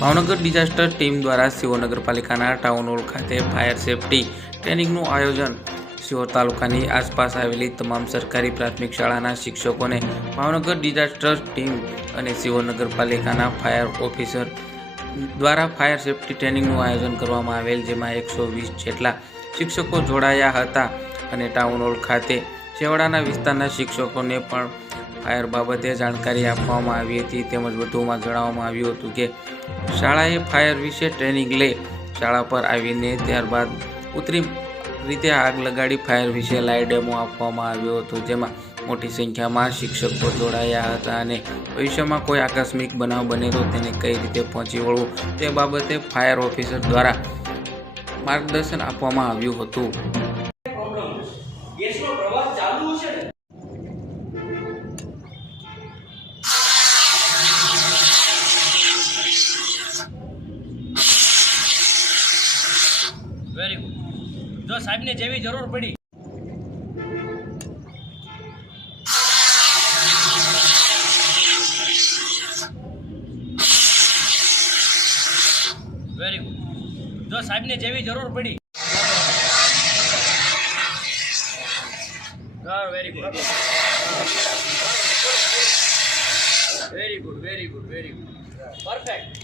Bhavnagar disaster team દ્વારા સિહોર નગરપાલિકાના town hall ખાતે ફાયર સેફટી ટ્રેનિંગનું આયોજન। સિહોર તાલુકાની આસપાસ આવેલી તમામ સરકારી પ્રાથમિક શાળાના શિક્ષકોને ભાવનગર ડિઝાસ્ટર ટીમ અને સિહોર નગરપાલિકાના ફાયર ઓફિસર દ્વારા ફાયર સેફટી ટ્રેનિંગનું આયોજન કરવામાં આવેલ, જેમાં 120 જેટલા શિક્ષકો જોડાયા હતા અને ટાઉન હોલ ખાતે છેવાડાના વિસ્તારના શિક્ષકોને પણ ફાયર બાબતે જાણકારી આપવામાં આવી હતી। તેમજ વધુમાં જણાવવામાં આવ્યું હતું કે શાળાએ ફાયર વિશે ટ્રેનિંગ લે શાળા પર આવીને ત્યારબાદ ઉતરી રીતે આગ લગાડી ફાયર વિશે લાઈવ ડેમો આપવામાં આવ્યો હતો, જેમાં મોટી સંખ્યામાં શિક્ષકો જોડાયા હતા અને ભવિષ્યમાં કોઈ આકસ્મિક બનાવ બને તો તેને કઈ રીતે પહોંચી વળવું તે બાબતે ફાયર ઓફિસર દ્વારા માર્ગદર્શન આપવામાં આવ્યું હતું। Very good. જો સાહેબને જેવી જરૂર પડી વેરી ગુડ। જો સાહેબને જેવી જરૂર પડી very good very good very good very good perfect.